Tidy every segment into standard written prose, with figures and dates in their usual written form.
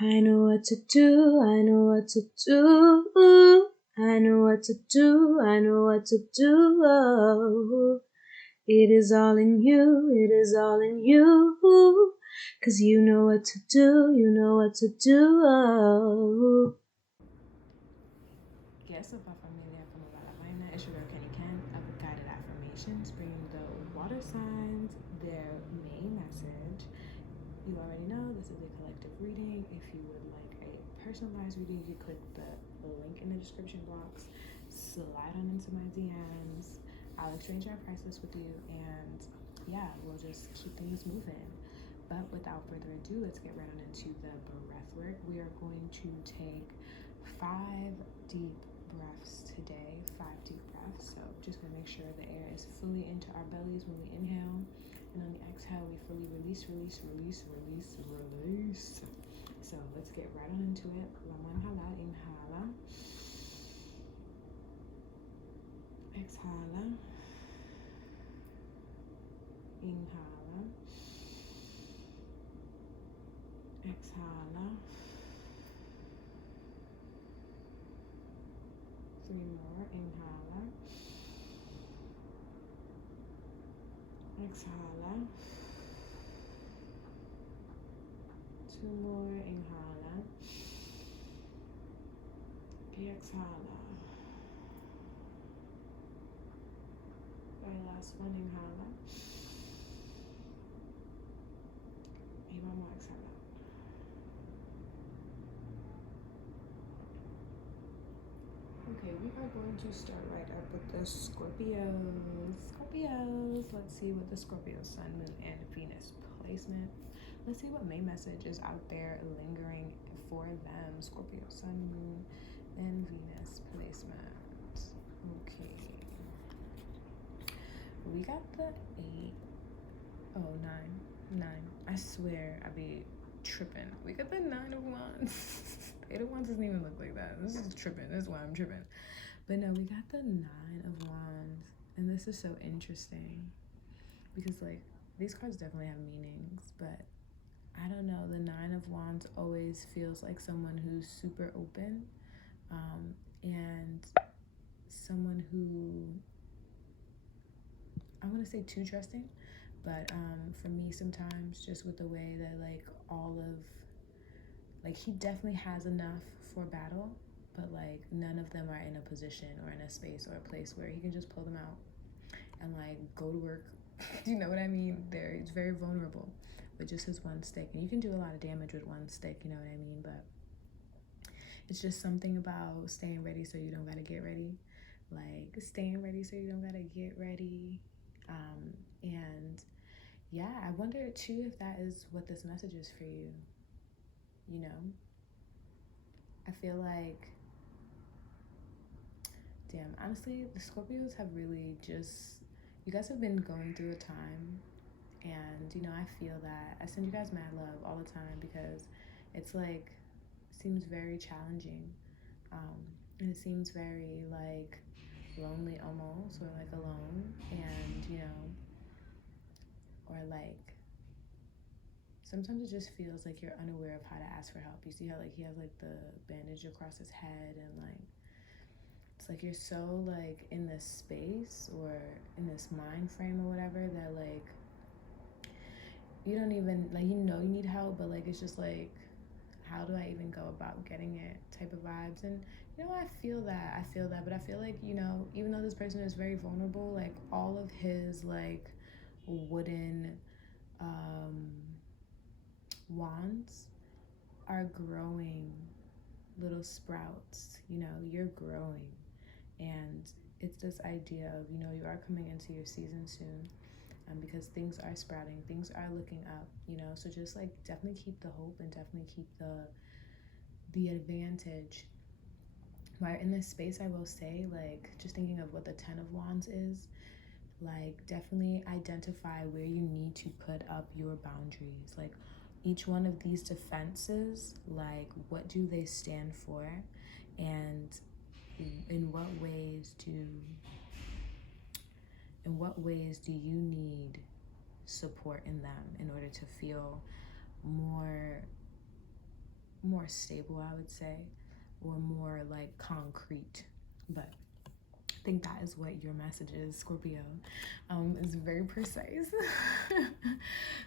I know what to do, I know what to do. I know what to do, I know what to do. Oh, it is all in you, it is all in you. 'Cause you know what to do, you know what to do. Oh. Yes, so far from me, from a lot of vaina. It's your girl Kenny Ken of Guided Affirmations, bringing the water signs their main message. You already know this is a collective reading. If you would like a personalized reading, you click the link in the description box, slide on into my DMs. I'll exchange our prices with you, and yeah, we'll just keep things moving. But without further ado, let's get right on into the breath work. We are going to take 5 deep breaths today, 5 deep breaths. So just gonna make sure the air is fully into our bellies when we inhale, and on the exhale we fully release, release, release, release, release. So let's get right on into it. Vamos a inhalar, inhala, exhala, inhala, exhala. 3 more, inhala, exhala. 2 more, inhala, exhala. Very last one, inhala. Y vamos a exhalar. Okay, we are going to start right up with the Scorpios. Scorpios. Let's see what the Scorpio Sun, Moon, and Venus placement. Let's see what main message is out there lingering for them. Scorpio Sun, Moon, and Venus placement. Okay. We got the 8. Oh, 9. I swear I be tripping. We got the 9 of Wands. 8 of Wands doesn't even look like that. This is tripping. This is why I'm tripping. But no, we got the 9 of Wands. And this is so interesting. Because, like, these cards definitely have meanings. But I don't know. The 9 of Wands always feels like someone who's super open. And someone who, I want to say too trusting. But for me, sometimes just with the way that like all of like he definitely has enough for battle, but like none of them are in a position or in a space or a place where he can just pull them out and like go to work. You know what I mean? He's very vulnerable with just his one stick, and you can do a lot of damage with one stick. You know what I mean? But it's just something about staying ready so you don't gotta get ready. Like staying ready so you don't gotta get ready. And yeah, I wonder too if that is what this message is for you. You know, I feel like, damn, honestly, the Scorpios have really just, you guys have been going through a time. And, you know, I feel that. I send you guys mad love all the time because it's like, seems very challenging. And it seems very like lonely almost, or like alone. And, you know, or like sometimes it just feels like you're unaware of how to ask for help. You see how like he has like the bandage across his head, and like it's like you're so like in this space or in this mind frame or whatever that like you don't even like, you know, you need help, but like it's just like, how do I even go about getting it type of vibes. And you know, I feel that, but I feel like, you know, even though this person is very vulnerable, like all of his like wooden um wands are growing little sprouts. You know, you're growing, and it's this idea of, you know, you are coming into your season soon, because things are sprouting, things are looking up, you know. So just like definitely keep the hope and definitely keep the advantage. Right in this space, I will say, like, just thinking of what the 10 of Wands is, like definitely identify where you need to put up your boundaries. Like each one of these defenses, like what do they stand for, and in what ways do you need support in them in order to feel more more stable, I would say, or more like concrete. But I think that is what your message is, Scorpio. It's very precise.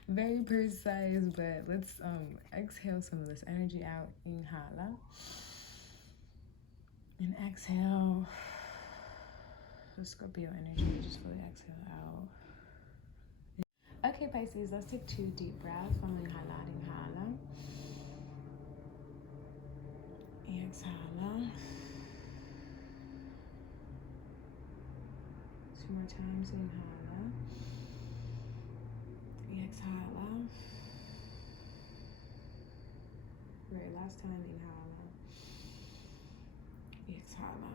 Very precise, but let's exhale some of this energy out. Inhala. And exhale. The Scorpio energy, just fully exhale out. Okay, Pisces, let's take 2 deep breaths. Following inhala, inhala. Exhala. 2 more times. Inhala. Exhala. Very last time. Inhala. Exhala.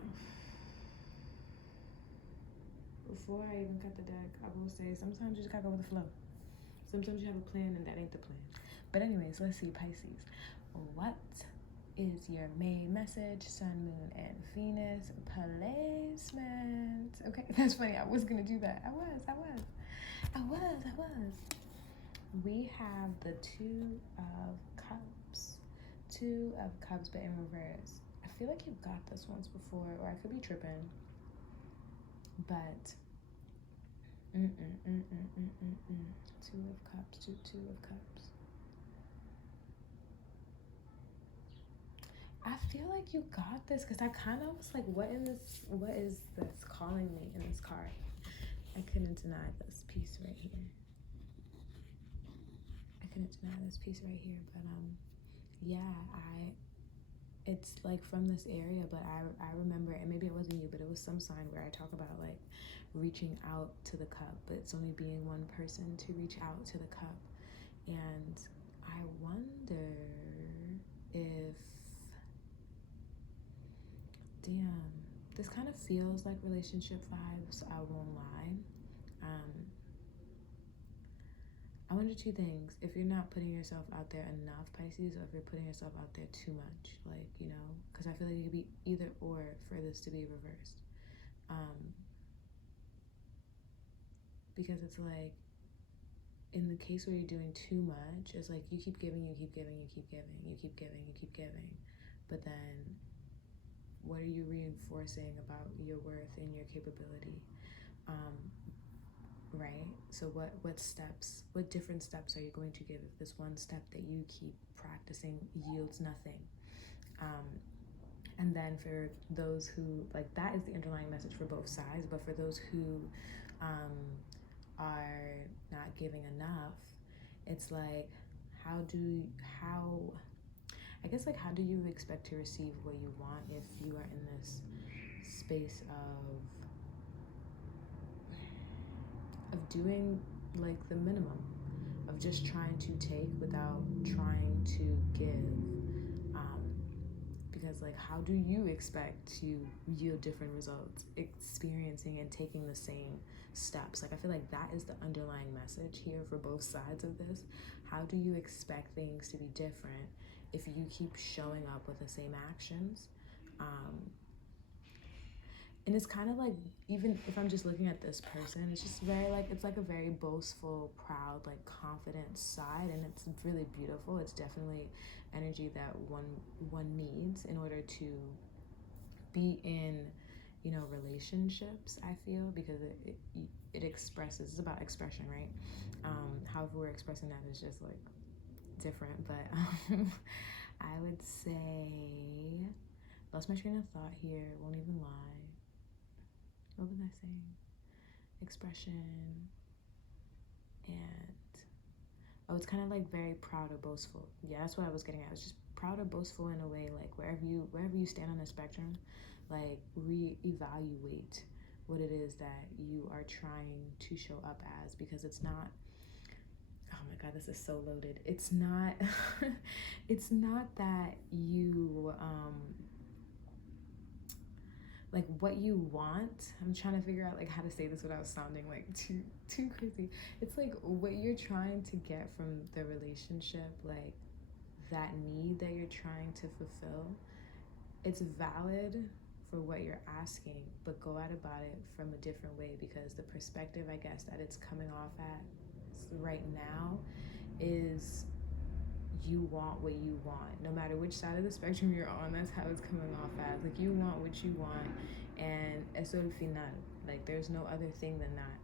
Before I even cut the deck, I will say sometimes you just gotta go with the flow. Sometimes you have a plan and that ain't the plan. But anyways, let's see, Pisces. What is your main message, Sun, Moon, and Venus placement? Okay, that's funny. I was gonna do that. I was. We have the 2 of Cups. 2 of Cups, but in reverse. I feel like you've got this once before, or I could be tripping. But 2 of Cups, 2 of Cups. I feel like you got this because I kind of was like, what is this calling me in this card? I couldn't deny this piece right here. But yeah, it's like from this area, but I remember, and maybe it wasn't you, but it was some sign where I talk about like reaching out to the cup, but it's only being one person to reach out to the cup. And I wonder if, damn, this kind of feels like relationship vibes, I won't lie. I wonder 2 things. If you're not putting yourself out there enough, Pisces, or if you're putting yourself out there too much, like, you know, because I feel like it could be either or for this to be reversed. Because it's like, in the case where you're doing too much, it's like you keep giving. But then what are you reinforcing about your worth and your capability? Right? So what different steps are you going to give if this one step that you keep practicing yields nothing? And then for those who, like, that is the underlying message for both sides, but for those who are not giving enough, it's like, how do you expect to receive what you want if you are in this space of doing like the minimum, of just trying to take without trying to give? Because like, how do you expect to yield different results experiencing and taking the same steps? Like, I feel like that is the underlying message here for both sides of this. How do you expect things to be different if you keep showing up with the same actions? And it's kind of like, even if I'm just looking at this person, it's just very like, it's like a very boastful, proud, like confident side, and it's really beautiful. It's definitely energy that one needs in order to be in, you know, relationships, I feel, because it expresses, it's about expression, right? However we're expressing that is just like different, but I would say, lost my train of thought here, won't even lie. What was I saying? Expression, and it's kind of like very proud or boastful. Yeah, that's what I was getting at. It's just proud or boastful in a way, like wherever you stand on the spectrum, like reevaluate what it is that you are trying to show up as, because it's not, oh my god, this is so loaded. It's not it's not that you like what you want. I'm trying to figure out like how to say this without sounding like too crazy. It's like what you're trying to get from the relationship, like that need that you're trying to fulfill. It's valid for what you're asking, but go out about it from a different way, because the perspective, I guess, that it's coming off at right now is you want what you want. No matter which side of the spectrum you're on, that's how it's coming off as. Like, you want what you want, and eso el final. Like, there's no other thing than that.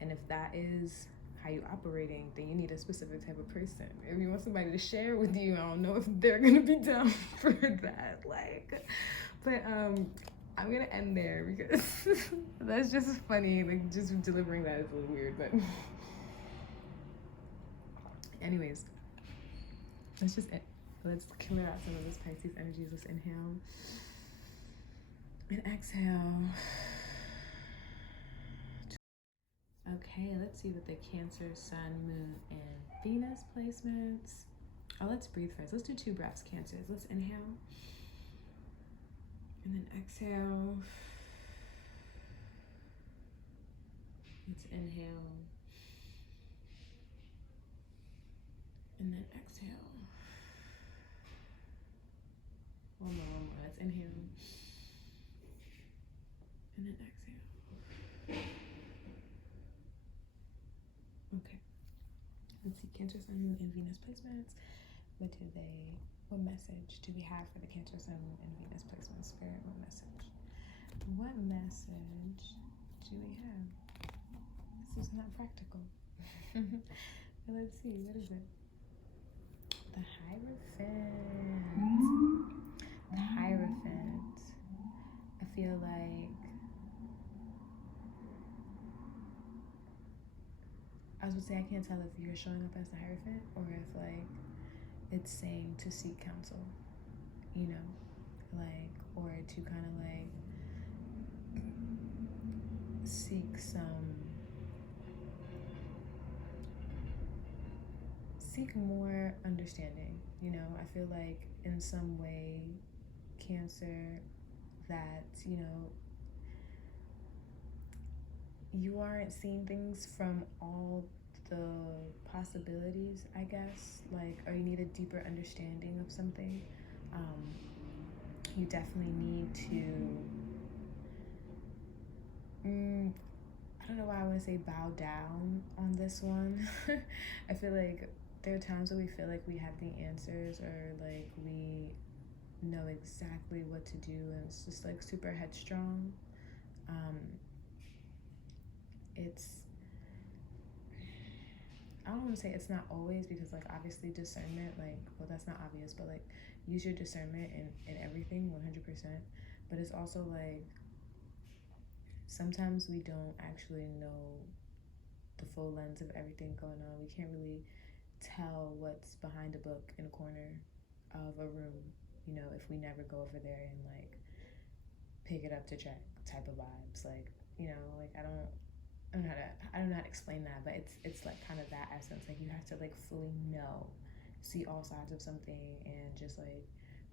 And if that is how you're operating, then you need a specific type of person. If you want somebody to share with you, I don't know if they're gonna be down for that. Like, but I'm gonna end there because that's just funny. Like, just delivering that is a little weird, but anyways, let's clear out some of this Pisces energies. Let's inhale and exhale. Okay, let's see what the Cancer, Sun, Moon, and Venus placements. Oh, let's breathe first. Let's do 2 breaths, Cancers. Let's inhale and then exhale. Let's inhale and then exhale. One more. Let's inhale and then exhale. Okay. Let's see Cancer, Sun, Moon, and Venus placements. What message do we have for the Cancer, Sun, Moon, and Venus placements? Spirit, what message? What message do we have? This is not practical. Let's see, what is it? The Hierophant. The Hierophant. I feel like I was gonna say, I can't tell if you're showing up as the Hierophant or if like it's saying to seek counsel, you know, like, or to kind of like seek more understanding, you know. I feel like in some way, Cancer, that, you know, you aren't seeing things from all the possibilities, I guess, like, or you need a deeper understanding of something. You definitely need to, I don't know why I want to say bow down on this one. I feel like there are times where we feel like we have the answers, or like we know exactly what to do, and it's just like super headstrong. I don't want to say it's not always, because like obviously discernment, like, well, that's not obvious, but like use your discernment in everything 100%. But it's also like sometimes we don't actually know the full lens of everything going on. We can't really tell what's behind a book in a corner of a room, you know, if we never go over there and like pick it up to check type of vibes. Like, you know, like I don't know how to explain that, but it's like kind of that essence. Like, you have to like fully know, see all sides of something, and just like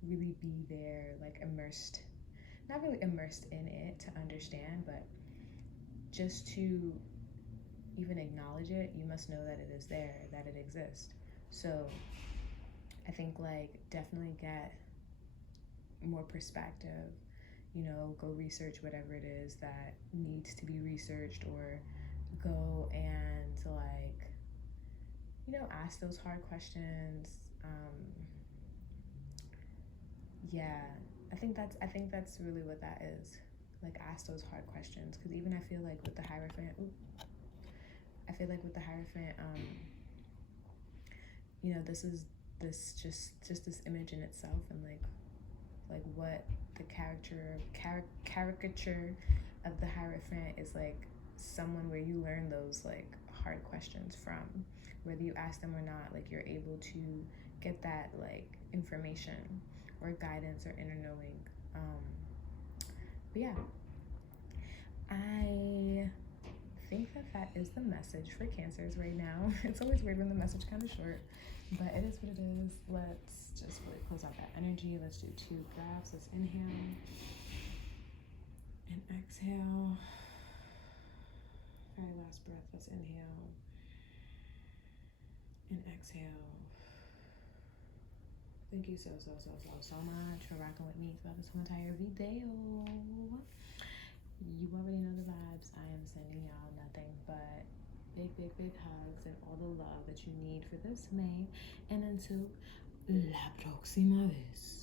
really be there, like immersed, not really immersed in it to understand, but just to even acknowledge it, you must know that it is there, that it exists. So I think like definitely get more perspective, you know, go research whatever it is that needs to be researched, or go and like, you know, ask those hard questions. Yeah, I think that's really what that is. Like, ask those hard questions, because even I feel like with the Hierophant, you know, this is just this image in itself, and like what the caricature of the Hierophant is, like someone where you learn those like hard questions from, whether you ask them or not. Like, you're able to get that like information or guidance or inner knowing. But yeah, I think that is the message for Cancers right now. It's always weird when the message kind of short, but it is what it is. Let's just really close out that energy. Let's do 2 breaths. Let's inhale and exhale. Very last breath. Let's inhale and exhale. Thank you so much for rocking with me throughout this whole entire video. You already know the vibes. I am sending y'all nothing but big hugs and all the love that you need for this May. And until la próxima vez.